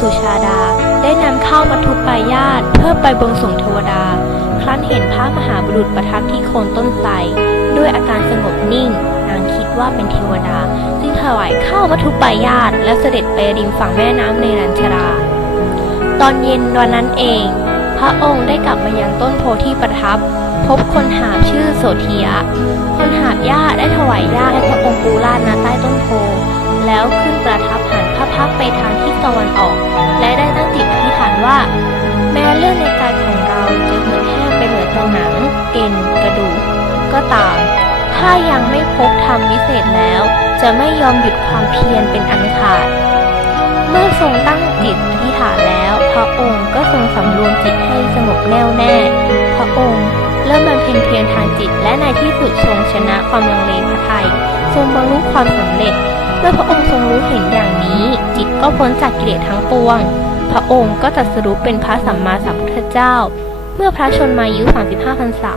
สุชาดา ได้นำข้าวมาทุปายาตเพื่อไปบวงสรวงเทวดา ครั้นเห็นพระมหาบุรุษประทับที่โคนต้นไทรด้วยอาการสงบนิ่ง นางคิดว่าเป็นเทวดา จึงถวายข้าวมัทุปายาตและเสด็จไปริมฝั่งแม่น้ำในรัญชรา ตอนเย็นวันนั้นเอง พระองค์ได้กลับมายังต้นโพที่ประทับ พบคนหาบชื่อโสธียคนหาบหญ้าได้ถวายหญ้าให้พระองค์ปูราดณใต้ต้นโพแล้วขึ้นประทับหัน พักไปทางทิศตะวันออก และได้ตั้งจิตอธิษฐานว่า แม้เรื่องในกายของเราจะเหือดแห้งไปเหลือแต่หนังเอ็นกระดูกก็ตาม ถ้ายังไม่พบธรรมวิเศษแล้ว จะไม่ยอมหยุดความเพียรเป็นอันขาด เมื่อทรงตั้งจิตอธิษฐานแล้ว พระองค์ก็ทรงสำรวมจิตให้สงบแน่วแน่ พระองค์เริ่มบำเพ็ญเพียรทางจิตและในที่สุดทรงชนะความลังเลพระทัยทรงบรรลุความสำเร็จ เมื่อพระองค์ทรงรู้เห็นอย่างนี้ จิตก็พ้นจากกิเลสทั้งปวง พระองค์ก็ตรัสรู้เป็นพระสัมมาสัมพุทธเจ้า เมื่อพระชนมายุ 35พรรษา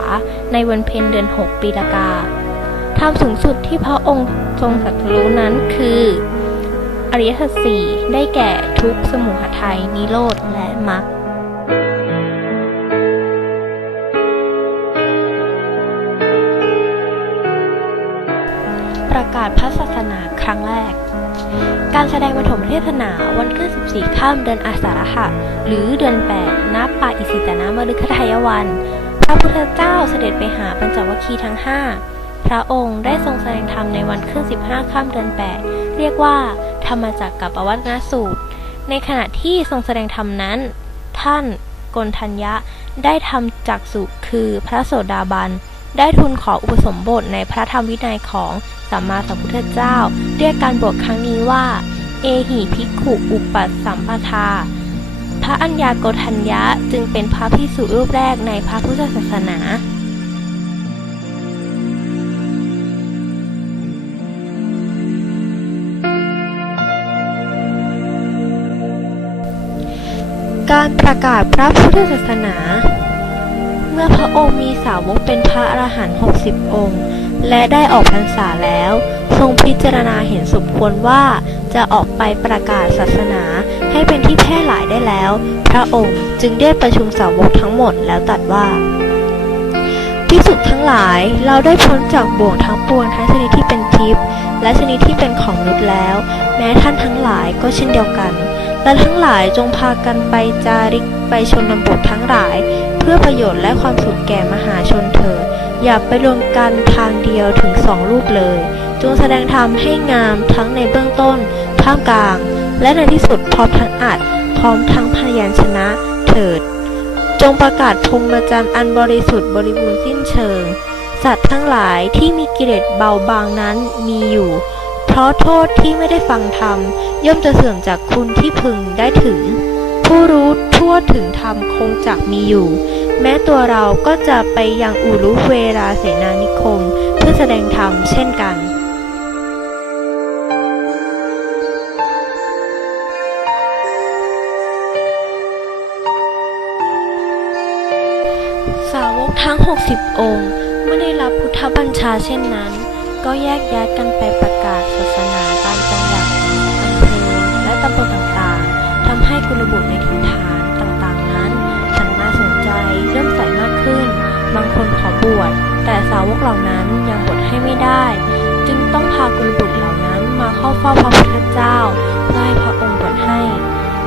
ในวันเพ็ญเดือน 6 ปีละกาธรรมสูงสุดที่พระองค์ทรงตรัสรู้นั้นคือ อริยสัจสี่ได้แก่ทุกสมุหทัยนิโรธและมรรค ประกาศพระศาสนาครั้งแรก การแสดงปฐมเทศนาวันขึ้น 14 ข้ามเดือนอาสาฬหะ หรือเดือน8นับป่าอิสิตนามฤคทายวัน พระพุทธเจ้าเสด็จไปหาปัญจวัคคีย์ทั้ง 5 พระองค์ได้ทรงแสดงธรรมในวันขึ้น 15 ข้ามเดือน 8 เรียกว่า ธรรมจักรกับปวัตนสูตร ในขณะที่ทรงแสดงธรรมนั้น ท่านกนทัญญะได้ทำจักสุคือพระโสดาบัน ได้ทูลขออุปสมบทในพระธรรมวินัยของสัมมาสัมพุทธเจ้า เรียกการบวชครั้งนี้ว่า เอหิภิกขุอุปัสสัมปทา พระอัญญาโกฏัญญะจึงเป็นพระพิสุรูปแรกในพระพุทธศาสนาการประกาศพระพุทธศาสนา มื่อพระองค์มีสาวกเป็นพระอรหันต์60องค์ และได้ออกพรรษาแล้ว ทรงพิจารณาเห็นสมควรว่าจะออกไปประกาศศาสนาให้เป็นที่แพร่หลายได้แล้ว พระองค์จึงได้ประชุมสาวกทั้งหมดแล้วตรัสว่าพิสุทธ์ทั้งหลายเราได้พ้นจากบ่วงทั้งปวงทั้งชนิดที่เป็นทิพย์และชนิดที่เป็นของมนุษย์แล้ว แม้ท่านทั้งหลายก็เช่นเดียวกันและทั้งหลายจงพากันไปจาริกไปชนบททั้งหลาย เพื่อประโยชน์และความสุขแก่มหาชนเถิดอย่าไปรวมกันทางเดียวถึงสองรูปเลย จงแสดงธรรมให้งามทั้งในเบื้องต้น ท่ามกลาง และในที่สุดพร้อมทั้งอัดพร้อมทั้งพยัญชนะเถิด จงประกาศพรมจรรย์อันบริสุทธิ์บริบูรณ์สิ้นเชิง สัตว์ทั้งหลายที่มีกิเลสเบาบางนั้นมีอยู่ เพราะโทษที่ไม่ได้ฟังธรรมย่อมจะเสื่อมจากคุณที่พึงได้ถึง ผู้รู้ทั่วถึงธรรมคงจักมีอยู่ แม้ตัวเราก็จะไปยังอุรุเวราเสนานิคม เพื่อแสดงธรรมเช่นกันสาวกทั้ง 60 องค์ เมื่อได้รับพุทธบัญชาเช่นนั้น ก็แยกย้ายกันไปประกาศศาสนา ต้อบุตรเหล่านั้นมาเข้าเฝ้าพระพุทธเจ้าเพื่อให้พระองค์บวชให้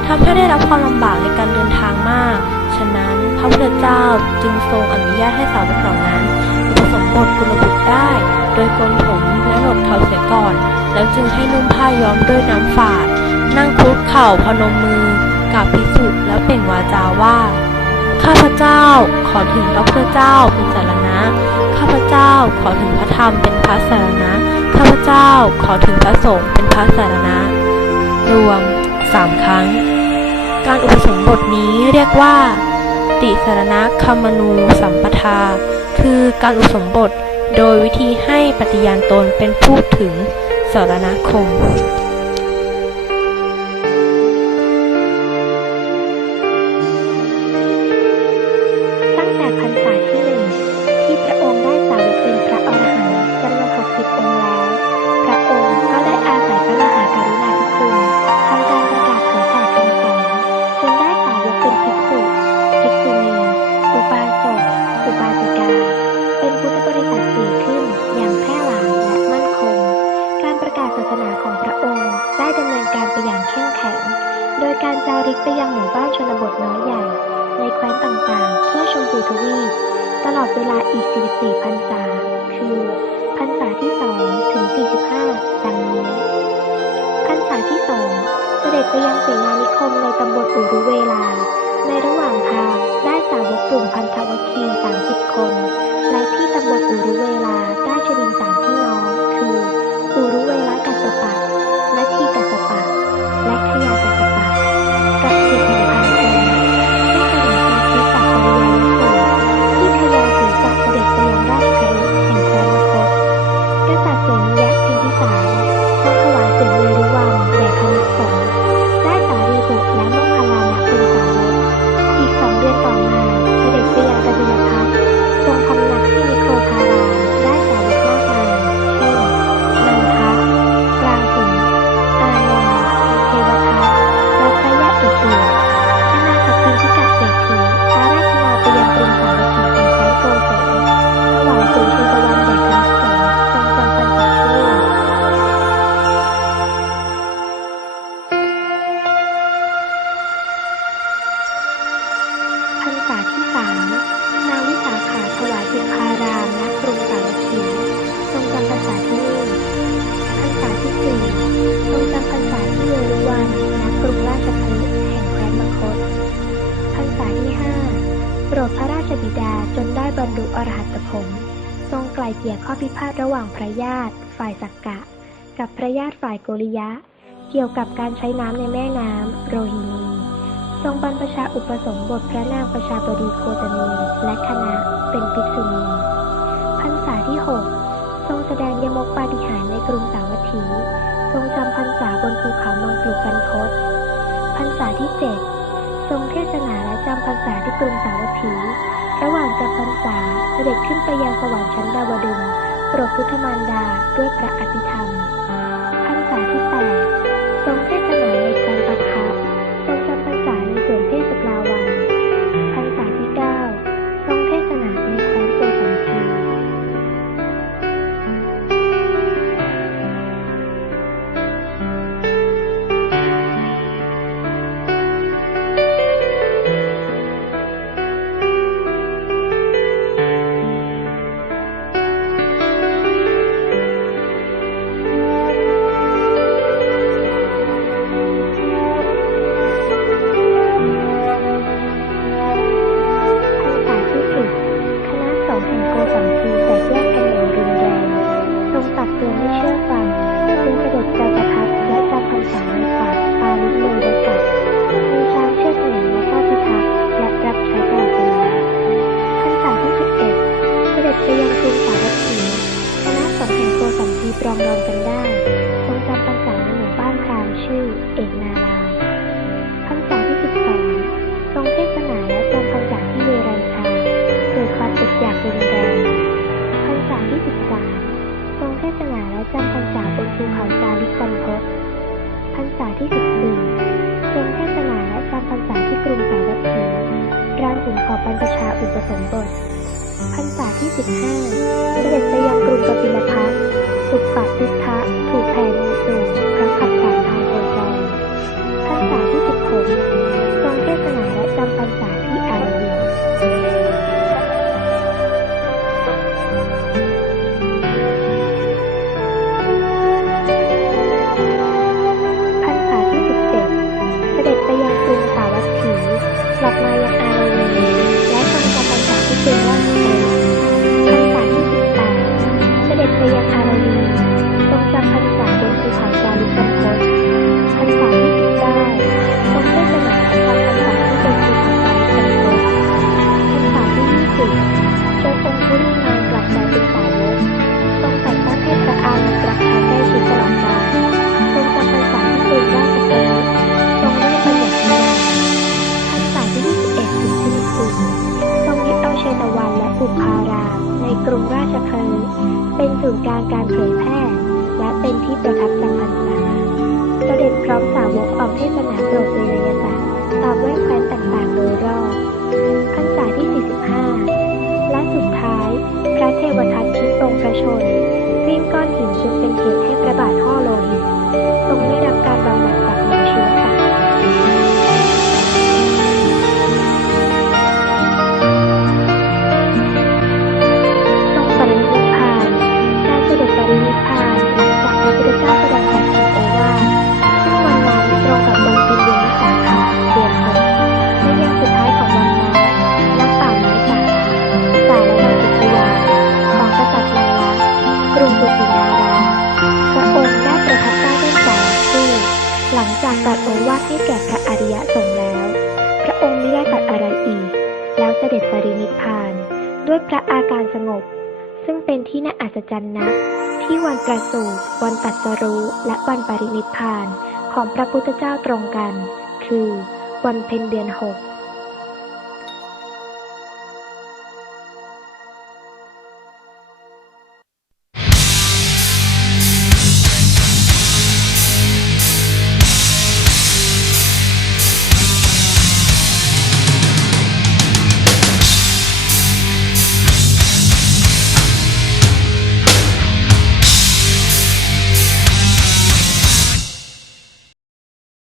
ทำให้ได้รับความลำบากในการเดินทางมาก ฉะนั้นพระพุทธเจ้าจึงทรงอนุญาตให้สาวกเหล่านั้นอุปสมบทกุลบุตรได้ โดยโกนผมและหนวดเขาเสียก่อน แล้วจึงให้นุ่งผ้าย้อมด้วยน้ำฝาด นั่งคุกเข่าพนมมือกราบพิสุแล้วเปล่งวาจาว่าข้าพเจ้าขอถึงพระพุทธเจ้าเป็นสารณะ ข้าพเจ้าขอถึงพระธรรมเป็นพระสารณะ ข้าพเจ้าขอถึงพระสงฆ์เป็นพระสารณะ รวมสามครั้ง การอุปสมบทนี้เรียกว่า ติสารณคมนูสัมปทา คือการอุปสมบทโดยวิธีให้ปฏิญาณตนเป็นผู้ถึงสารณคม การประกาศศาสนาของพระองค์ได้ดำเนินการไปอย่างเข้มแข็ง โดยการจาริกไปยังหมู่บ้านชนบทน้อยใหญ่ ในแคว้นต่างๆ ทั่วชมพูทวีป ตลอดเวลาอีก 44 พรรษา คือพรรษาที่ 2 ถึง 45 ดังนี้พรรษาที่ 2 เสด็จไปยังเสนานิคมในตำบลอุรุเวลา ในระหว่างทาง ข้อพิพาทระหว่างพระญาติฝ่ายสักกะ กับพระญาติฝ่ายโกริยะ เกี่ยวกับการใช้น้ำในแม่น้ำโรฮินี ทรงบรรพชาอุปสมบทพระนางประชาบดีโคตนีและคณะเป็นภิกษุณีพรรษาที่ 6 ทรงแสดงยมกปาฏิหาริย์ในกรุงสาวัตถี ทรงจำพรรษาบนภูเขามังกรบรรพศพรรษาที่ 7 ทรงเทศนาและจำพรรษาที่กรุงสาวัตถี ระหว่างจำพรรษาเสด็จขึ้นไปยังสวรรค์ชั้นดาวดึงโปรดพุทธมารดาด้วยพระอภิธรรมางการเผยแพร่ และเป็นที่ประทับจำพรรษาเสด็จพร้อมสาวกออกเทศนาโปรดเวรยศาสตร์ตามแวดแคว้นต่างๆโดยรอบพรรษาที่ 45 และสุดท้าย พระเทวทัตชิดทรงพระชน วิ่งก้อนหินจนเป็นเหตุให้พระบาทห้อ ยสงฆ์แล้ว พระองค์ไม่ได้ตัดอะไรอีก แล้วเสด็จปรินิพพาน ด้วยพระอาการสงบ ซึ่งเป็นที่น่าอัศจรรย์นัก ที่วันประสูติวันตรัสรู้และวันปรินิพพานของพระพุทธเจ้าตรงกัน คือ วันเพ็ญเดือนหก